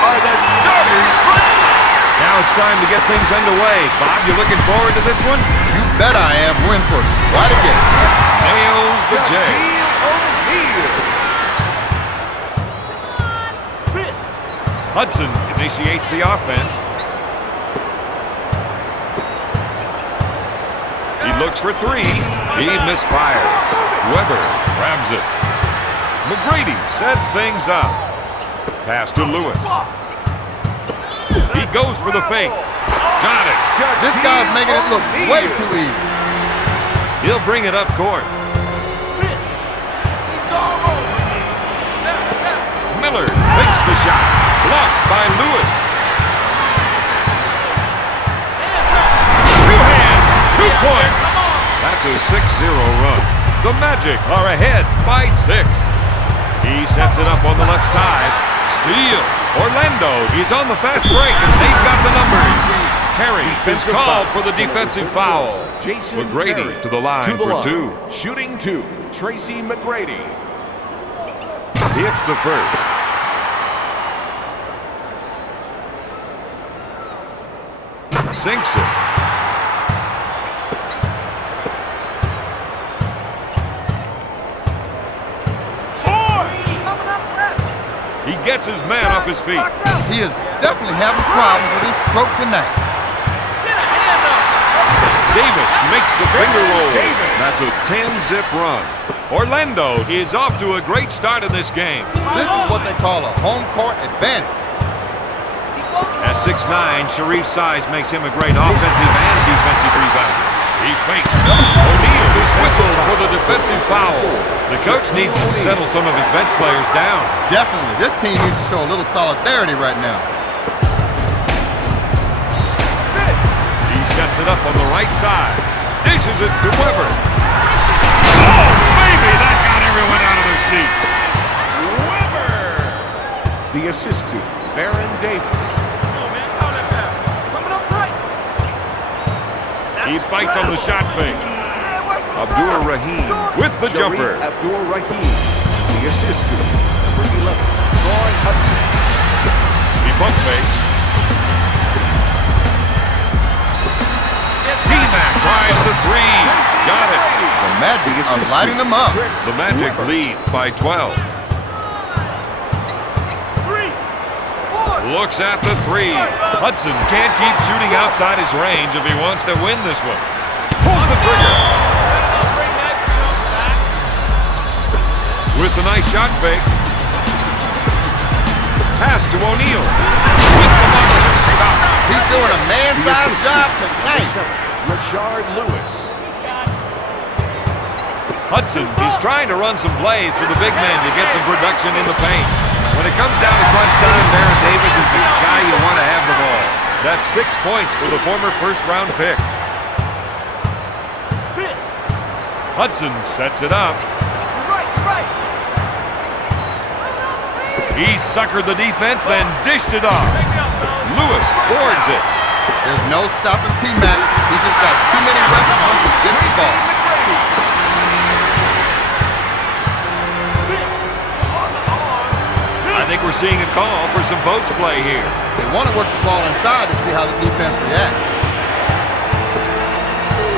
are the starters. Now it's time to get things underway. Bob, you looking forward to this one? You bet I am. We're in for quite a game. Nails the J. Hudson initiates the offense. He looks for three. He misfired. Weber grabs it. McGrady sets things up. Pass to Lewis. He goes for the fake. Got it. This guy's making it look way too easy. He'll bring it up court. Miller makes the shot. Blocked by Lewis. Two hands, 2 points. That's a 6-0 run. The Magic are ahead by 6. He sets it up on the left side. Steal. Orlando is on the fast break, and they've got the numbers. Terry is called for the defensive foul. McGrady to the line for 2. Shooting 2, Tracy McGrady. Hits the first. Sinks it. He gets his man off his feet. He is definitely having problems with his stroke tonight. Davis makes the finger roll. That's a 10-zip run. Orlando is off to a great start in this game. This is what they call a home court advantage. At 6'9", Sharif's size makes him a great offensive and defensive rebounder. He fakes. O'Neal is whistled for the defensive foul. The coach needs to settle some of his bench players down. Definitely. This team needs to show a little solidarity right now. He sets it up on the right side. Dishes it to Weber. Oh, baby, that got everyone out of their seat. Weber. The assist to Baron Davis. He bites on the shot fake. Abdur-Rahim with the jumper. Abdur-Rahim. The assist to number 11, Troy Hudson. He bump fakes. T-Mac tries the 3. Got it. The Magic are lighting them up. The Magic lead by 12. Looks at the 3. Hudson can't keep shooting outside his range if he wants to win this one. Pulls the trigger. With a nice shot fake. Pass to O'Neal. With the monster stop. He's doing a man-sized job tonight. Rashard Lewis. Hudson is trying to run some plays for the big man to get some production in the paint. When it comes down to crunch time, Baron Davis is the guy you want to have the ball. That's 6 points for the former first-round pick. Hudson sets it up. He suckered the defense, then dished it off. Lewis boards it. There's no stopping T-Mac. He's just got too many weapons once he gets the ball. I think we're seeing a call for some post play here. They want to work the ball inside to see how the defense reacts.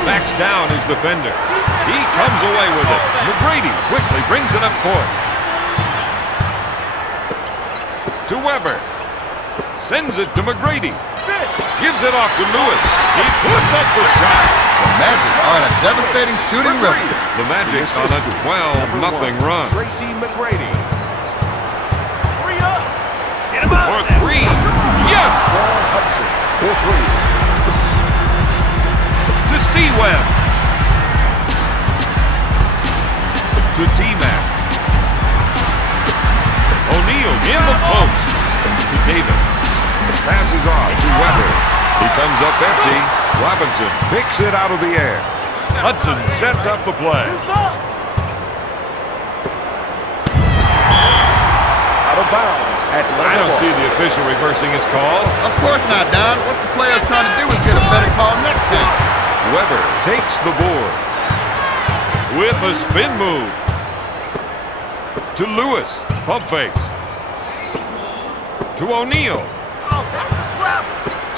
Backs down his defender. He comes away with it. McGrady quickly brings it up court. To Weber. Sends it to McGrady. Gives it off to Lewis. He puts up the shot. The Magic are in a devastating shooting rhythm. The Magic on a 12-0 run. Tracy McGrady. For 3. Yes! Hudson for 3. To C-Web. To T-Mac. O'Neal in the post. To Davis. Passes on to Weber. He comes up empty. Robinson picks it out of the air. Hudson sets up the play. Out of bounds. I don't see the official reversing his call. Of course not, Don. What the player's trying to do is get a better call next time. Weber takes the board. With a spin move. To Lewis. Pump fakes. To To O'Neal.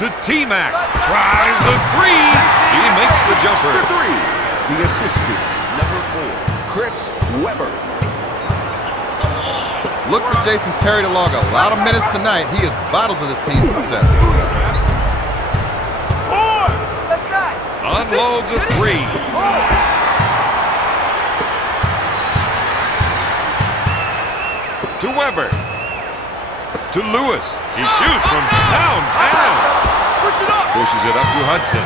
To T-Mac. Tries the three. He makes the jumper. For three. The assist to number 4, Chris Webber. Look for Jason Terry to log a lot of minutes tonight. He is vital to this team's success. Unloads a three. To Webber. To Lewis. He shoots from downtown. Pushes it up to Hudson.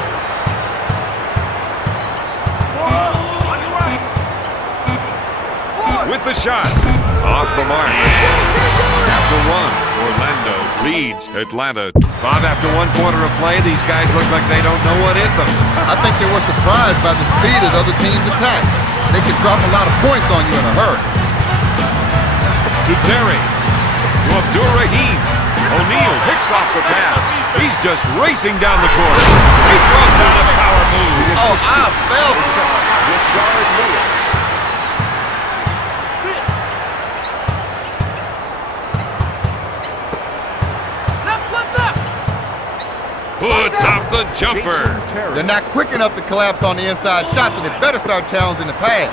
With the shot. Off the mark. After one, Orlando leads Atlanta. Bob, after 1 quarter of play, these guys look like they don't know what hit them. I think they were surprised by the speed of other teams' attack. They can drop a lot of points on you in a hurry. To Terry. To Abdur-Rahim. O'Neal picks off the pass. He's just racing down the court. He throws down a power move. Oh, I fell. Rashard Lewis. Puts up the jumper. They're not quick enough to collapse on the inside shot, so they better start challenging the pass.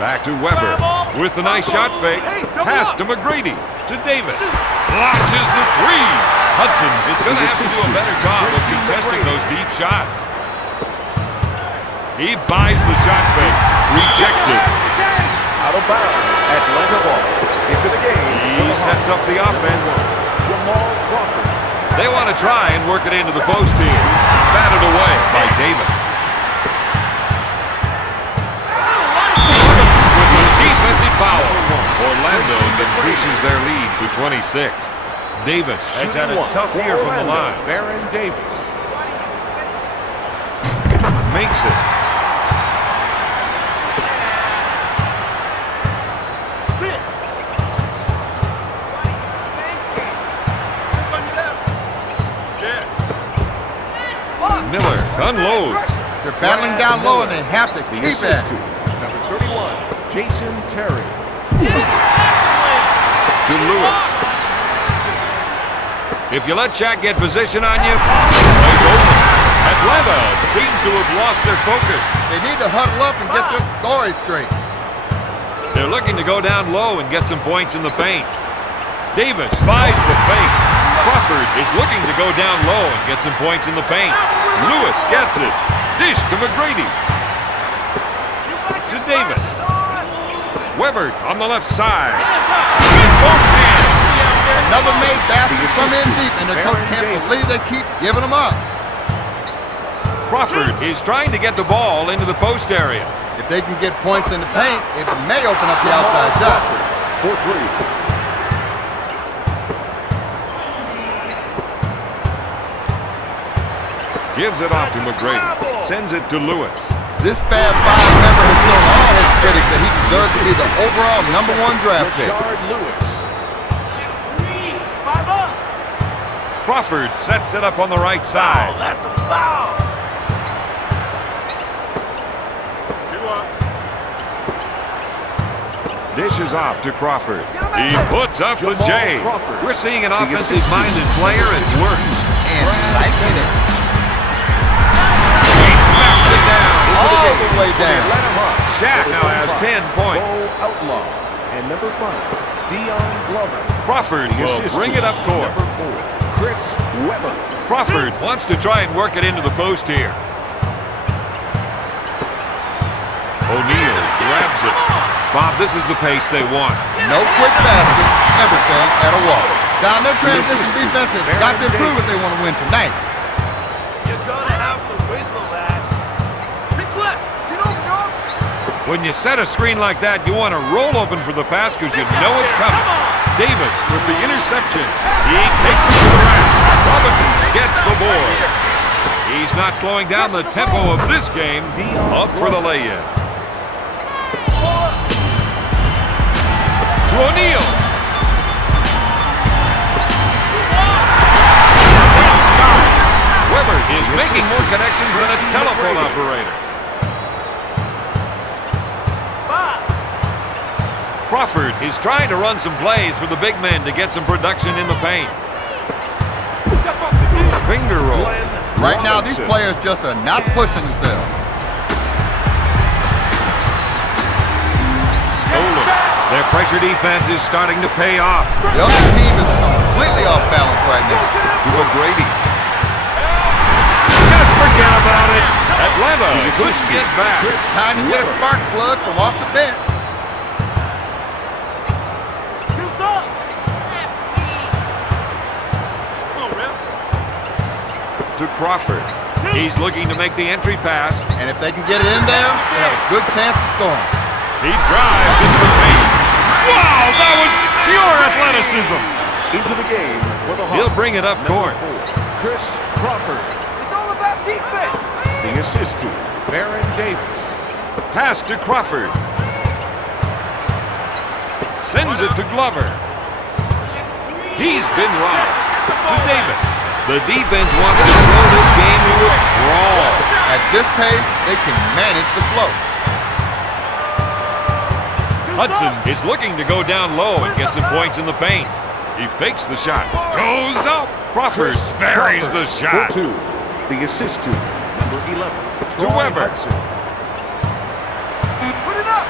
Back to Webber with a nice shot fake. Pass to McGrady. To Davis. Launches the three. Hudson is going to have to do a better job of contesting those deep shots. He buys the shot fake. Rejected. Out of bounds. Atlanta ball. Into the game. He sets up the offense. They want to try and work it into the post here. Batted away by Davis. With the defensive foul. Orlando increases their lead to 26. Davis has had a tough year from the line. Baron Davis. Makes it. Miller unloads. They're battling down low and they have to keep it. Number 31, Jason Terry. To Lewis. If you let Shaq get position on you, plays open. Atlanta seems to have lost their focus. They need to huddle up and get this story straight. They're looking to go down low and get some points in the paint. Davis buys the fake. Crawford is looking to go down low and get some points in the paint. Lewis gets it. Dish to McGrady. To Davis. Webber on the left side. With both hands. Another made basket come in deep, and the coach can't believe they keep giving them up. Crawford is trying to get the ball into the post area. If they can get points in the paint, it may open up the outside shot. 4-3. Gives it off to McGrady. Sends it to Lewis. This Fab Five member has shown all his critics that he deserves to be the overall #1 draft pick. Rashard Lewis. Crawford sets it up on the right side. That's a foul. Dishes off to Crawford. He puts up the J. Crawford. We're seeing an offensive-minded player at work. And liking it. He smacks it down. All the way down. Shaq now has 10 points. Bo Outlaw. And number 5, Dion Glover. Crawford will bring it up court. Number 4, Chris Webber. Crawford wants to try and work it into the post here. O'Neal grabs it. Bob, this is the pace they want. No quick basket, everything at a walk. Down their transition defense has got to improve if they want to win tonight. You're gonna have to whistle that. Big left. Get over, dog. When you set a screen like that, you want to roll open for the pass because you know it's coming. Davis with the interception. He takes it to the rack. Robinson gets the board. He's not slowing down the tempo of this game. Up for the lay-in. To O'Neal. Webber is making more connections than a telephone operator. Crawford is trying to run some plays for the big men to get some production in the paint. Finger roll. Right now, these players just are not pushing themselves. Stolen. Their pressure defense is starting to pay off. The other team is completely off balance right now. To McGrady. Just forget about it. Atlanta couldn't get back. Time to get a spark plug from off the bench. To Crawford. He's looking to make the entry pass. And if they can get it in there, they have a good chance of scoring. He drives into the paint. Wow, that was pure athleticism. Into the game for the Hawks. He'll bring it up court. Chris Crawford. It's all about defense. The assist to Baron Davis. Pass to Crawford. Sends it to Glover. He's been robbed. To Davis. The defense wants to slow this game to a crawl. At this pace, they can manage the flow. Hudson is looking to go down low and get some points in the paint. He fakes the shot. Goes up. Crawford buries the shot. For two. The assist to number 11. To Weber. Hudson. Put it up.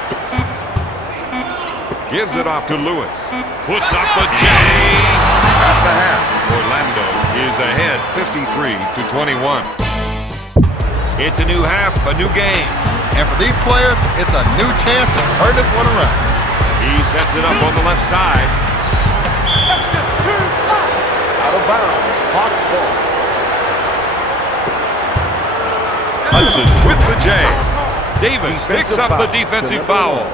Gives it off to Lewis. Puts up the J. At the half, Orlando is ahead 53-21. It's a new half, a new game. And for these players, it's a new chance to turn this one around. He sets it up on the left side. That's just too slow. Out of bounds. Hawks ball. Hudson with the J. Davis picks up the defensive foul.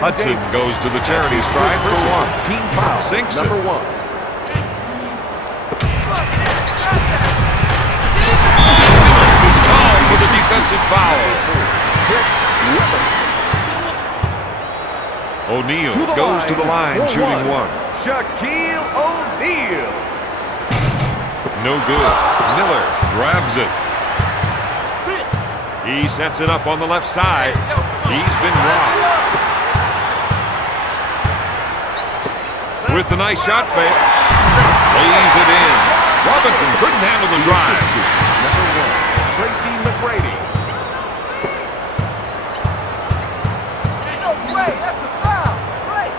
Hudson goes to the charity stripe for one. Team foul. Sinks number it. 1. He's called for the defensive foul. O'Neal goes to the line, shooting one. Shaquille O'Neal. No good. Miller grabs it. He sets it up on the left side. He's been robbed. With a nice shot fake. Lays it in. Robinson couldn't handle the drive. Number 1. Tracy McGrady. No way, that's a foul. Right.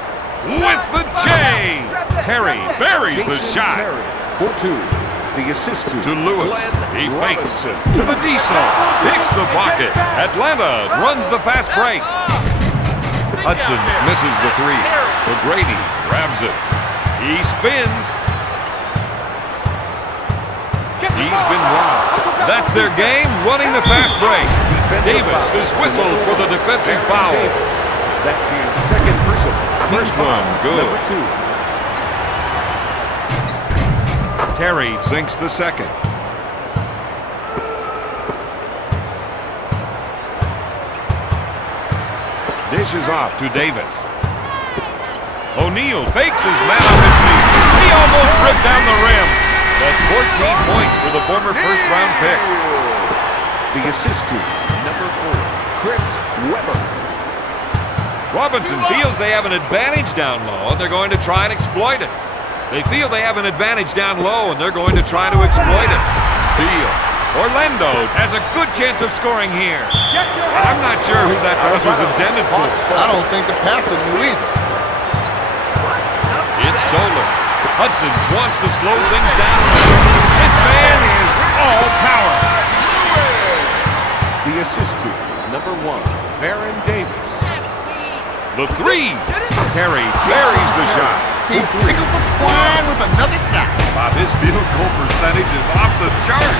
With the J. Terry buries the shot. For 2. The assist to Lewis. He fakes Robinson. to the diesel. Picks the pocket. Atlanta runs the fast break. Hudson misses the three. McGrady grabs it. He spins. He's been robbed. That's their game, running the fast break. Davis is whistled for the defensive foul. That's his second personal. First one, good. Number 2. Terry sinks the second. Dishes off to Davis. O'Neal fakes his man off his feet. He almost ripped down the rim. That's 14 points for the former first-round pick. The assist to number 4. Chris Weber. Robinson feels they have an advantage down low, and they're going to try and exploit it. They feel they have an advantage down low, and they're going to try to exploit it. Steal. Orlando has a good chance of scoring here. I'm not sure who that pass was intended for. I don't think the passer knew either. It's stolen. Hudson wants to slow things down. This man is all power. The assist to number 1. Baron Davis. The three. Terry buries the shot. He tickles the twine with another shot. Bob, his field goal percentage is off the chart.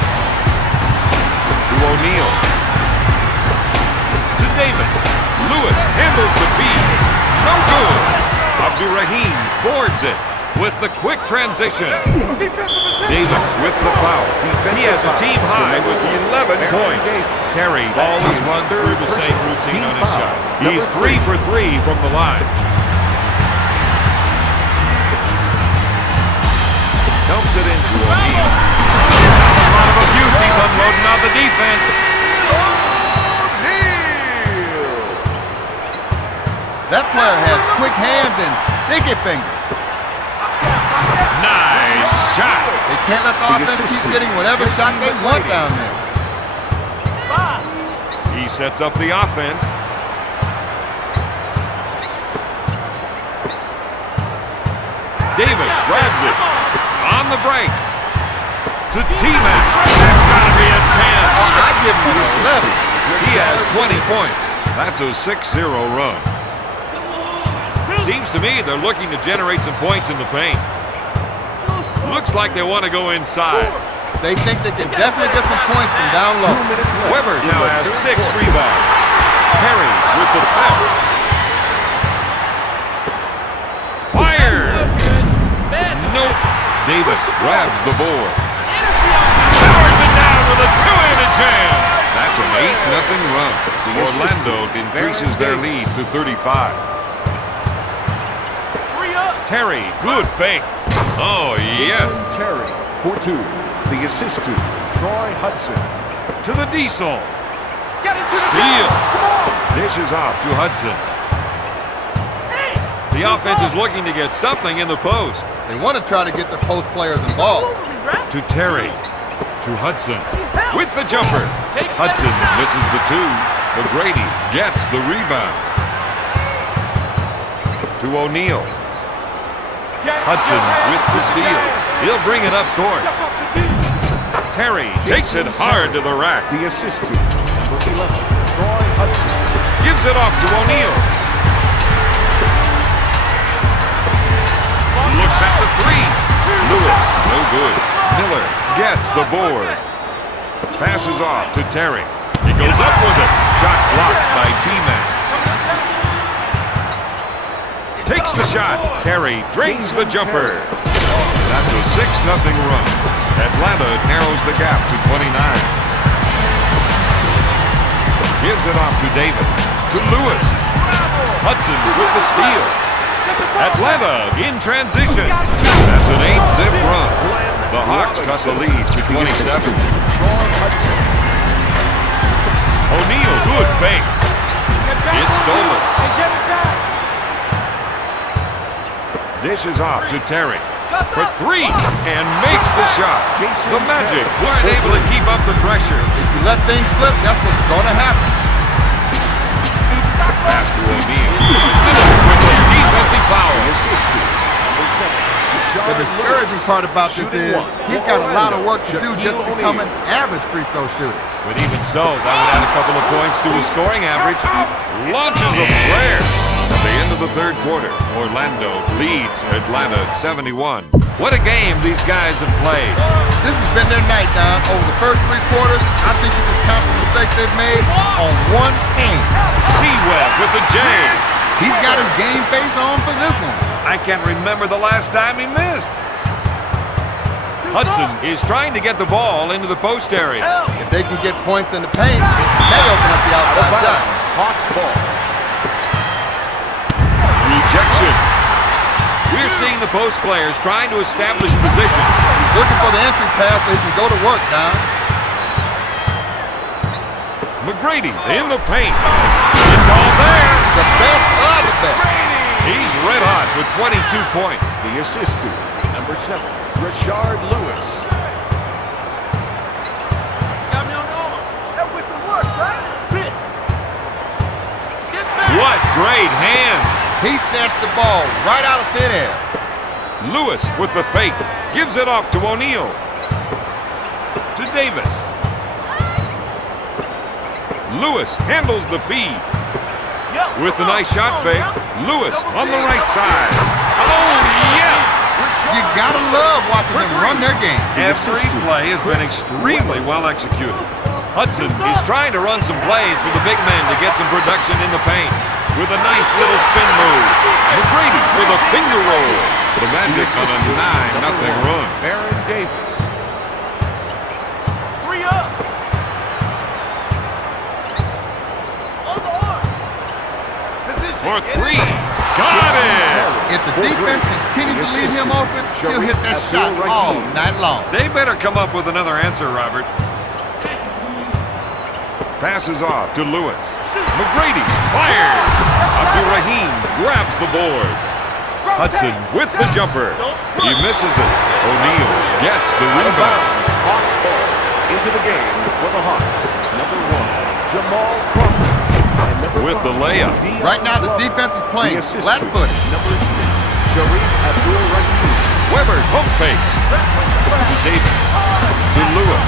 To O'Neal. To Davis. Lewis handles the feed. No good. Abdurrahim boards it with the quick transition. Davis with the foul. He has a team high with 11 points. Terry always runs through the same routine on his shot. He's 3 for 3 from the line. Dumps it into O'Neal. That's a lot of abuse he's unloading on the defense. That player has quick hands and sticky fingers. Nice shot. They can't let the offense keep getting whatever shot they want down there. He sets up the offense. Davis grabs it. On the break. To T-Mac. That's got to be a 10. I'd give him a 11. He has 20 points. That's a 6-0 run. Seems to me they're looking to generate some points in the paint. Looks like they want to go inside. They think they can definitely get some points from down low. Weber now has 6 rebounds. Perry with the foul. Fire! Nope. Davis grabs the board. Powers it down with a two-handed jam. That's an 8-0 run. Orlando increases their lead to 35. Terry, good fake. Oh, yes. Terry for 2. The assist to Troy Hudson. To the Diesel. Steal. Dishes off to Hudson. The offense is looking to get something in the post. They want to try to get the post players involved. To Terry. To Hudson. With the jumper. Hudson misses the 2. McGrady gets the rebound. To O'Neal. Hudson with the steal. He'll bring it up court. Terry takes it hard to the rack. The assist to number 11, Troy Hudson. Gives it off to O'Neal. Looks at the 3. Lewis, no good. Miller gets the board. Passes off to Terry. He goes up with it. Shot blocked by T-Mac. Takes the shot. Terry drains the jumper. That's a 6-0 run. Atlanta narrows the gap to 29. Gives it off to Davis. To Lewis. Hudson with the steal. Atlanta in transition. That's an 8-zip run. The Hawks cut the lead to 27. O'Neal, good fake. It's stolen. Dishes off to Terry for 3 and makes the shot. The Magic weren't able to keep up the pressure. If you let things slip, that's what's going to happen. Pass to O'Neal. With a defensive foul. The discouraging part about this is he's got a lot of work to do just to become an average free throw shooter. But even so, that would add a couple of points to his scoring average. Launches a flare. At the end of the third quarter, Orlando leads Atlanta 71. What a game these guys have played. This has been their night, Don. Over the first 3 quarters, I think you can count the mistakes they've made on one hand. Seaweb with the J. He's got his game face on for this one. I can't remember the last time he missed. Hudson is trying to get the ball into the post area. If they can get points in the paint, it may open up the outside shot. Hawks ball. Rejection. We're seeing the post players trying to establish position. He's looking for the entry pass so he can go to work, Don. McGrady in the paint. It's all there. The best of the best. He's red hot with 22 points. The assist to number 7, Rashard Lewis. Got me on armor. That whistle works, right? Pitch. What great hands. He snatched the ball right out of thin air. Lewis with the fake. Gives it off to O'Neal. To Davis. Lewis handles the feed. With a nice shot fake. Lewis on the right side. Oh, yes! You gotta love watching them run their game. Every play has been extremely well executed. Hudson is trying to run some plays for the big men to get some production in the paint. With a nice little spin move. McGrady with a finger roll. The Magic on a 9-0 run. Baron Davis. 3 up. On the arm. Position. For 3. Got it! If the defense continues to leave him open, he'll hit that shot all night long. They better come up with another answer, Robert. Passes off to Lewis. McGrady fired. Abdul-Rahim grabs the board. Hudson with the jumper. He misses it. O'Neal gets the rebound. Hawks ball into the game for the Hawks. Number 1, Jamal Crawford. And number With the 5, layup. Right now, the defense is playing flat-footed. Number 6, Sharif Abdul-Rahim. Weber pump fakes. To Davis. To Lewis.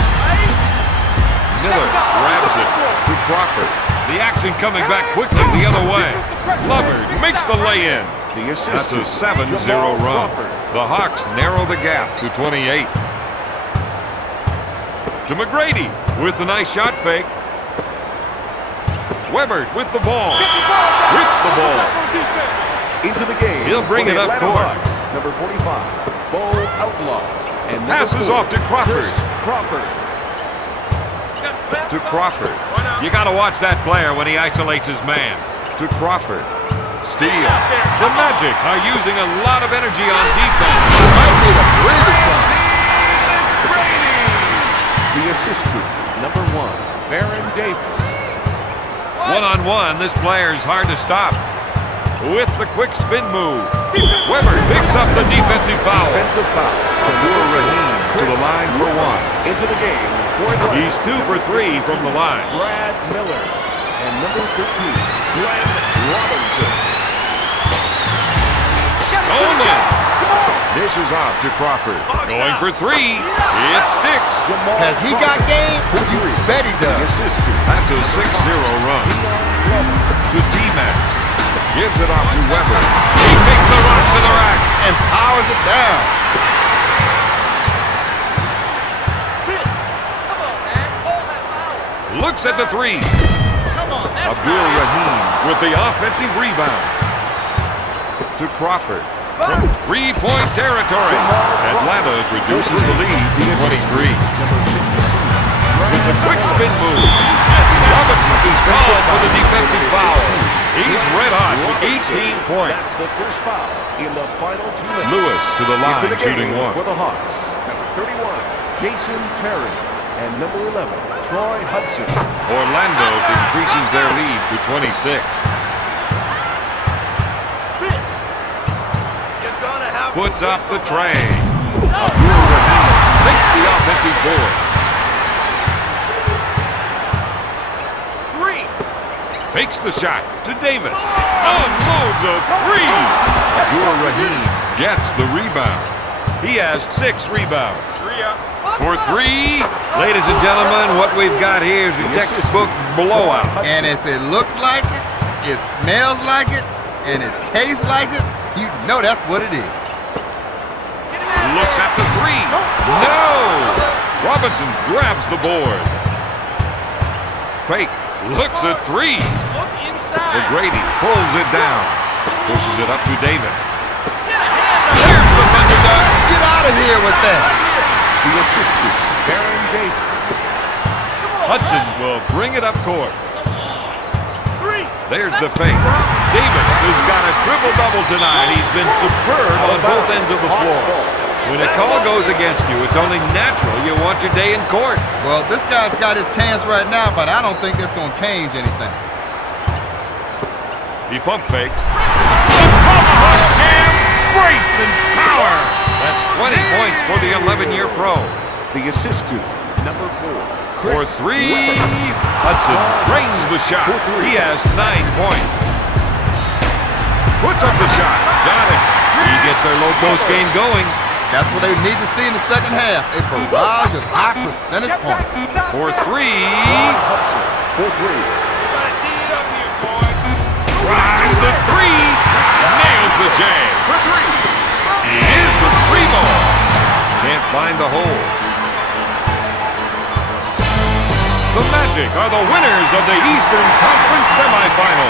Miller grabs it to Crawford. The action coming back quickly the other way. Lovert makes the lay-in. That's a 7-0 run. The Hawks narrow the gap to 28. To McGrady with the nice shot fake. Weber with the ball. Rips the ball. Into the game. He'll bring it up court. Number 45, Bo Outlaw. And passes off to Crawford. To Crawford. You got to watch that player when he isolates his man. To Crawford. Steal. The Magic are using a lot of energy on defense. Might need a breather from. The assist to number 1, Baron Davis. One-on-one, this player's hard to stop. With the quick spin move. Weber picks up the defensive foul. Defensive foul. Abdul-Rahim to the line for 1. Into the game. He's 2 for 3 from the line. Brad Miller. And number 13, Glenn Robinson. Stolen. Dishes off to Crawford. Going for 3. It sticks. Has he got game? You bet he does. That's a 6-0 run. To T-Mac. Gives it off to Weber. He takes the run to the rack. And powers it down. Looks at the 3. Abdul-Rahim with the offensive rebound. To Crawford. From 3-point territory. Atlanta reduces the lead to 23. With the quick spin move. Robinson is called for the defensive foul. He's red hot with 18 points. That's the first foul in the final 2 minutes. Lewis to the line, Into the shooting game 1. for the Hawks. Number 31, Jason Terry. And number 11, Troy Hudson. Orlando increases their lead to 26. Puts off the tray. Abdul-Rahim takes the offensive board. 3. Fakes the shot to Davis. Unloads a 3. Abdul-Rahim gets the rebound. He has 6 rebounds. For 3, ladies and gentlemen, what we've got here is a textbook blowout. And if it looks like it, it smells like it, and it tastes like it, you know that's what it is. Looks at the 3. No! Robinson grabs the board. Fake. Looks at 3. McGrady pulls it down. Pushes it up to Davis. There's the Thunder Dunk. Get out of here with that. The assistant, Baron Davis. Hudson will bring it up court. There's the fake. Davis has got a triple-double tonight. He's been superb on both ends of the floor. When a call goes against you, it's only natural you want your day in court. Well, this guy's got his chance right now, but I don't think it's going to change anything. He pump fakes. Tomahawk jam, brace and power. That's 20 points for the 11-year pro. The assist to number 4. For 3, Hudson drains the shot. He has 9 points. Puts up the shot. Got it. He gets their low-post game going. That's what they need to see in the second half. A barrage of high percentage points. For 3. Hudson, for 3. Tries the 3. Nails the jam. For 3. Here's the 3 ball. Can't find the hole. The Magic are the winners of the Eastern Conference semifinal.